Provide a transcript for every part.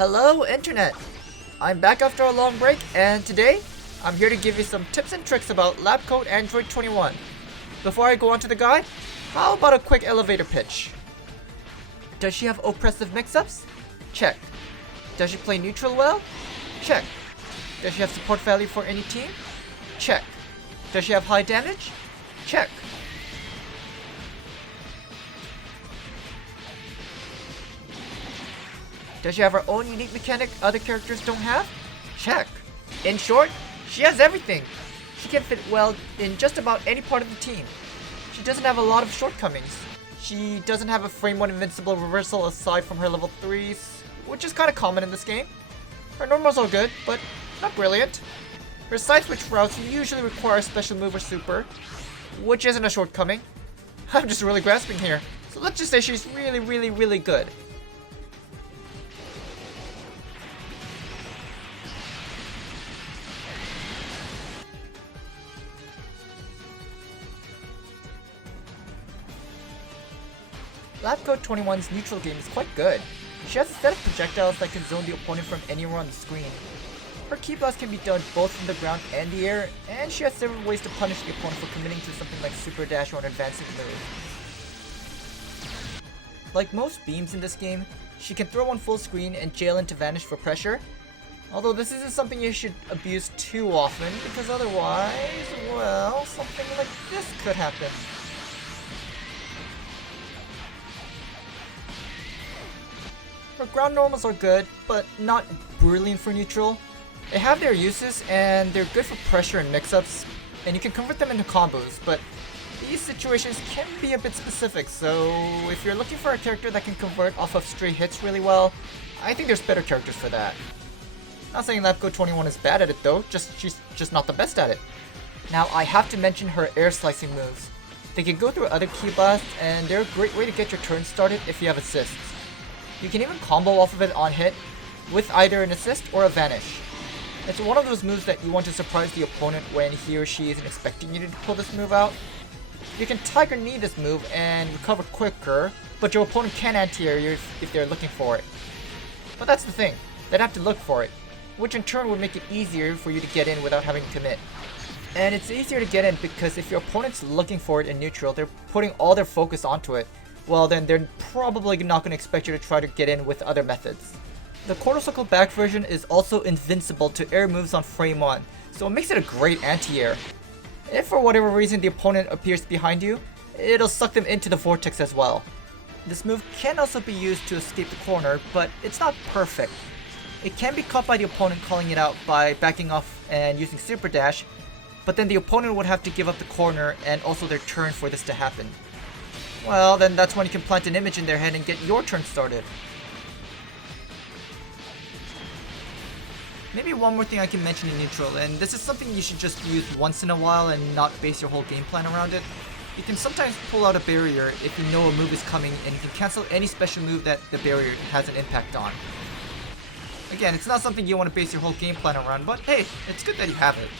Hello Internet! I'm back after a long break, and today I'm here to give you some tips and tricks about lab coat Android 21. Before I go on to the guide, how about a quick elevator pitch? Does she have oppressive mix-ups? Check. Does she play neutral well? Check. Does she have support value for any team? Check. Does she have high damage? Check. Does she have her own unique mechanic other characters don't have? Check. In short, she has everything. She can fit well in just about any part of the team. She doesn't have a lot of shortcomings. She doesn't have a frame 1 invincible reversal aside from her level 3s, which is kind of common in this game. Her normals are good, but not brilliant. Her side switch routes usually require a special move or super, which isn't a shortcoming. I'm just really grasping here. So let's just say she's really good. Lab Coat 21's neutral game is quite good. She has a set of projectiles that can zone the opponent from anywhere on the screen. Her key blast can be done both from the ground and the air, and she has several ways to punish the opponent for committing to something like super dash or an advancing move. Like most beams in this game, she can throw on full screen and jail into vanish for pressure. Although this isn't something you should abuse too often, because otherwise, well, something like this could happen. Her ground normals are good, but not brilliant for neutral. They have their uses, and they're good for pressure and mix-ups, and you can convert them into combos, but these situations can be a bit specific, so if you're looking for a character that can convert off of stray hits really well, I think there's better characters for that. Not saying LabCo 21 is bad at it though, she's just not the best at it. Now I have to mention her air slicing moves. They can go through other key blasts, and they're a great way to get your turn started if you have assists. You can even combo off of it on hit, with either an assist or a vanish. It's one of those moves that you want to surprise the opponent when he or she isn't expecting you to pull this move out. You can Tiger Knee this move and recover quicker, but your opponent can anti-air you if they're looking for it. But that's the thing, they'd have to look for it, which in turn would make it easier for you to get in without having to commit. And it's easier to get in because if your opponent's looking for it in neutral, they're putting all their focus onto it. Well, then they're probably not going to expect you to try to get in with other methods. The quarter circle back version is also invincible to air moves on frame 1, so it makes it a great anti-air. If for whatever reason the opponent appears behind you, it'll suck them into the vortex as well. This move can also be used to escape the corner, but it's not perfect. It can be caught by the opponent calling it out by backing off and using super dash, but then the opponent would have to give up the corner and also their turn for this to happen. Well, then that's when you can plant an image in their head and get your turn started. Maybe one more thing I can mention in neutral, and this is something you should just use once in a while and not base your whole game plan around it. You can sometimes pull out a barrier if you know a move is coming, and you can cancel any special move that the barrier has an impact on. Again, it's not something you want to base your whole game plan around, but hey, it's good that you have it.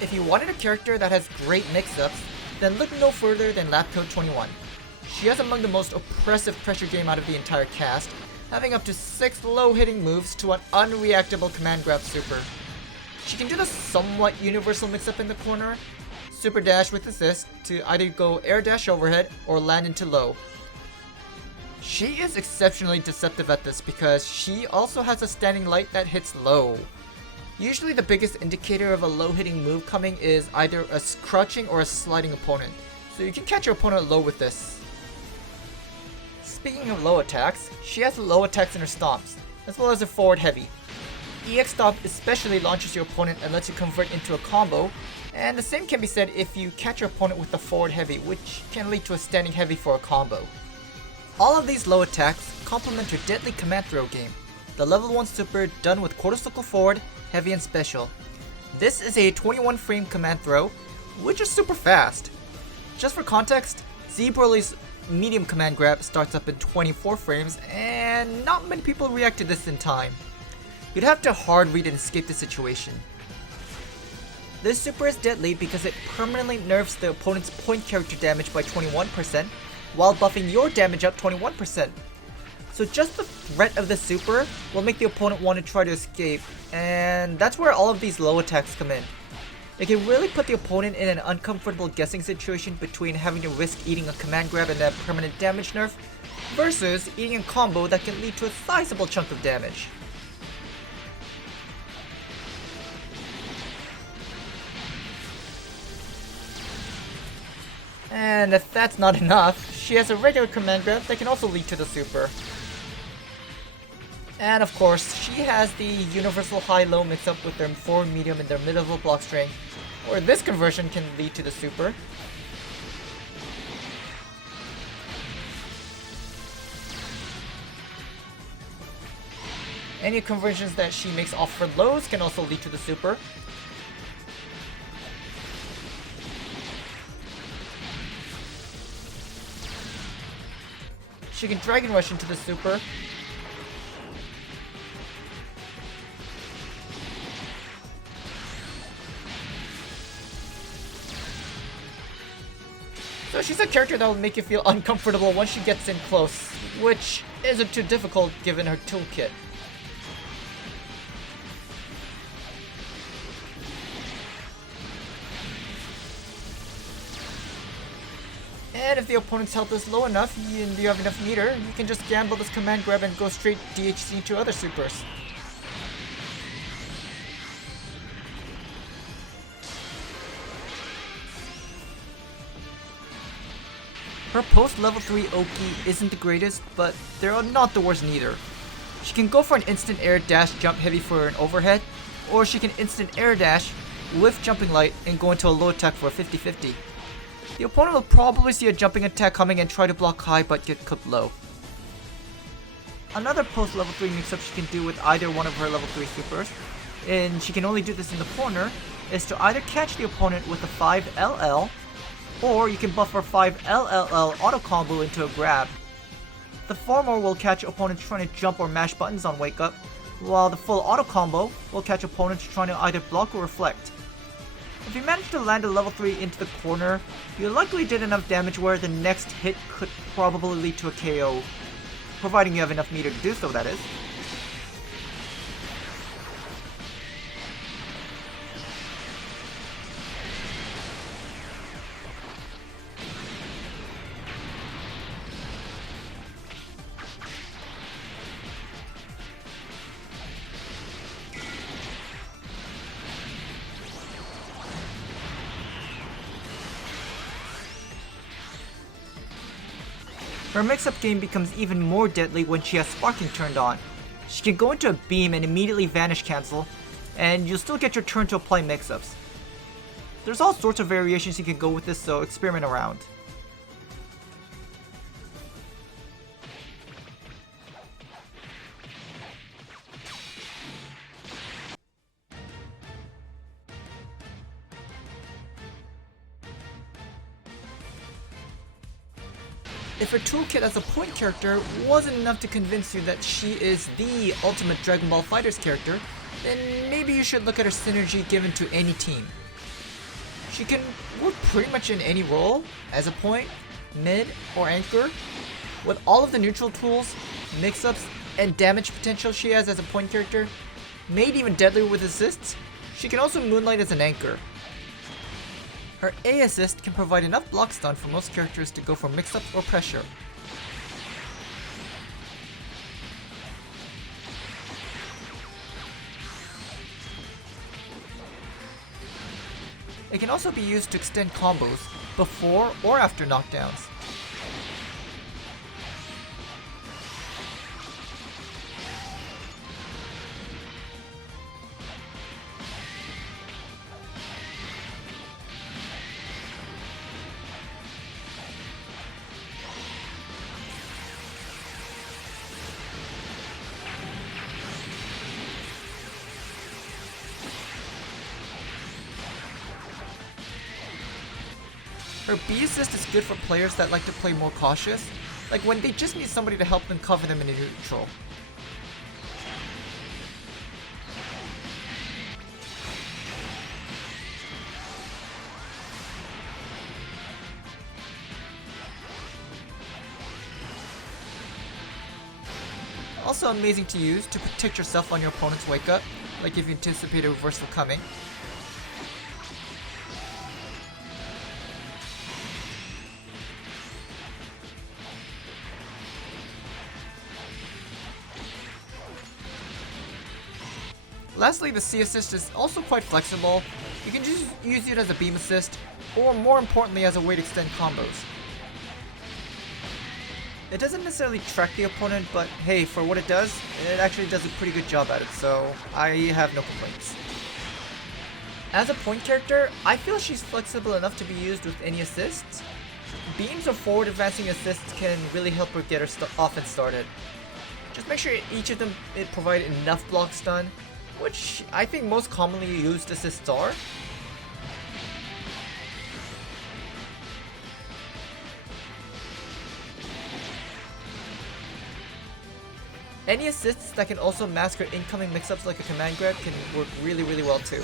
If you wanted a character that has great mix-ups, then look no further than LabCo 21. She has among the most oppressive pressure game out of the entire cast, having up to 6 low-hitting moves to an unreactable command grab super. She can do the somewhat universal mix-up in the corner, super dash with assist to either go air dash overhead or land into low. She is exceptionally deceptive at this because she also has a standing light that hits low. Usually the biggest indicator of a low hitting move coming is either a crouching or a sliding opponent, so you can catch your opponent low with this. Speaking of low attacks, she has low attacks in her stomps, as well as her forward heavy. EX Stomp especially launches your opponent and lets you convert into a combo, and the same can be said if you catch your opponent with the forward heavy, which can lead to a standing heavy for a combo. All of these low attacks complement her deadly command throw game, the level 1 super done with quarter circle forward, heavy and special. This is a 21 frame command throw, which is super fast. Just for context, Z Broly's medium command grab starts up in 24 frames, and not many people react to this in time. You'd have to hard read and escape the situation. This super is deadly because it permanently nerfs the opponent's point character damage by 21%, while buffing your damage up 21%. So just the threat of the super will make the opponent want to try to escape, and that's where all of these low attacks come in. It can really put the opponent in an uncomfortable guessing situation between having to risk eating a command grab and that permanent damage nerf, versus eating a combo that can lead to a sizable chunk of damage. And if that's not enough, she has a regular command grab that can also lead to the super. And of course, she has the universal high-low mix-up with their forward medium and their mid-level block strength, or this conversion can lead to the super. Any conversions that she makes off her lows can also lead to the super. She can Dragon Rush into the super. So she's a character that will make you feel uncomfortable once she gets in close, which isn't too difficult given her toolkit. And if the opponent's health is low enough and you have enough meter, you can just gamble this command grab and go straight DHC to other supers. Her post level 3 Oki isn't the greatest, but they're not the worst neither. She can go for an instant air dash jump heavy for an overhead, or she can instant air dash with jumping light and go into a low attack for a 50-50. The opponent will probably see a jumping attack coming and try to block high but get cooked low. Another post level 3 mix-up she can do with either one of her level 3 supers, and she can only do this in the corner, is to either catch the opponent with a 5LL, or you can buff her 5LLL auto combo into a grab. The former will catch opponents trying to jump or mash buttons on wake up, while the full auto combo will catch opponents trying to either block or reflect. If you manage to land a level 3 into the corner, you likely did enough damage where the next hit could probably lead to a KO, providing you have enough meter to do so, that is. Her mix-up game becomes even more deadly when she has sparking turned on. She can go into a beam and immediately vanish cancel, and you'll still get your turn to apply mix-ups. There's all sorts of variations you can go with this, so experiment around. If her toolkit as a point character wasn't enough to convince you that she is the ultimate Dragon Ball FighterZ character, then maybe you should look at her synergy given to any team. She can work pretty much in any role, as a point, mid, or anchor. With all of the neutral tools, mix-ups, and damage potential she has as a point character, made even deadlier with assists, she can also moonlight as an anchor. Her A assist can provide enough block stun for most characters to go for mix-up or pressure. It can also be used to extend combos before or after knockdowns. Her B assist is good for players that like to play more cautious, like when they just need somebody to help them cover them in a neutral. Also amazing to use to protect yourself on your opponent's wake up, like if you anticipate a reversal coming. Lastly, the C assist is also quite flexible. You can just use it as a beam assist, or more importantly as a way to extend combos. It doesn't necessarily track the opponent, but hey, for what it does, it actually does a pretty good job at it, so I have no complaints. As a point character, I feel she's flexible enough to be used with any assists. Beams or forward advancing assists can really help her get her offense started. Just make sure each of them provide enough block stun, which I think most commonly used assists are. Any assists that can also mask her incoming mix-ups like a command grab can work really well too.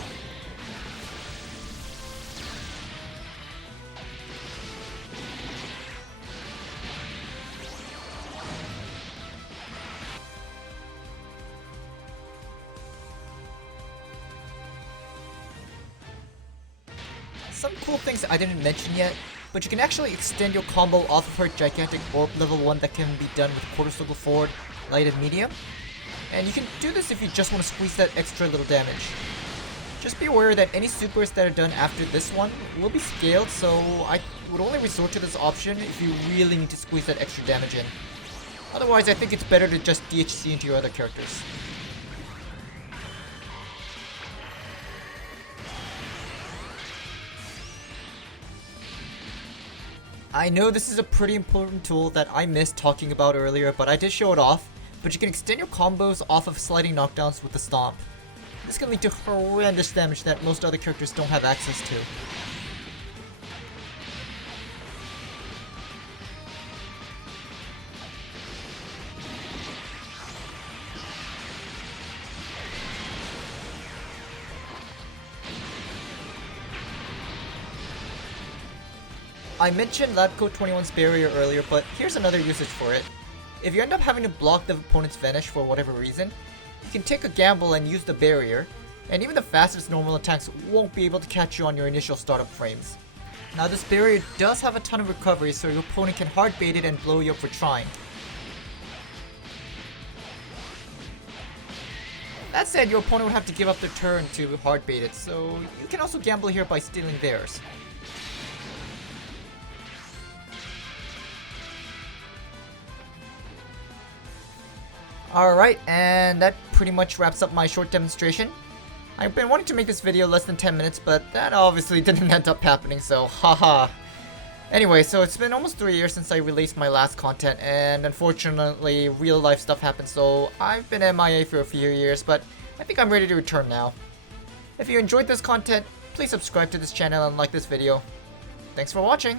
Some cool things I didn't mention yet, but you can actually extend your combo off of her gigantic orb level 1 that can be done with quarter circle forward, light and medium. And you can do this if you just want to squeeze that extra little damage. Just be aware that any supers that are done after this one will be scaled, so I would only resort to this option if you really need to squeeze that extra damage in. Otherwise, I think it's better to just DHC into your other characters. I know this is a pretty important tool that I missed talking about earlier, but I did show it off. But you can extend your combos off of sliding knockdowns with the Stomp. This can lead to horrendous damage that most other characters don't have access to. I mentioned Lab Coat 21's barrier earlier, but here's another usage for it. If you end up having to block the opponent's vanish for whatever reason, you can take a gamble and use the barrier, and even the fastest normal attacks won't be able to catch you on your initial startup frames. Now this barrier does have a ton of recovery, so your opponent can hard bait it and blow you up for trying. That said, your opponent would have to give up their turn to hard bait it, so you can also gamble here by stealing theirs. Alright, and that pretty much wraps up my short demonstration. I've been wanting to make this video less than 10 minutes, but that obviously didn't end up happening, so haha. Anyway, so it's been almost 3 years since I released my last content, and unfortunately real life stuff happened, so I've been MIA for a few years, but I think I'm ready to return now. If you enjoyed this content, please subscribe to this channel and like this video. Thanks for watching!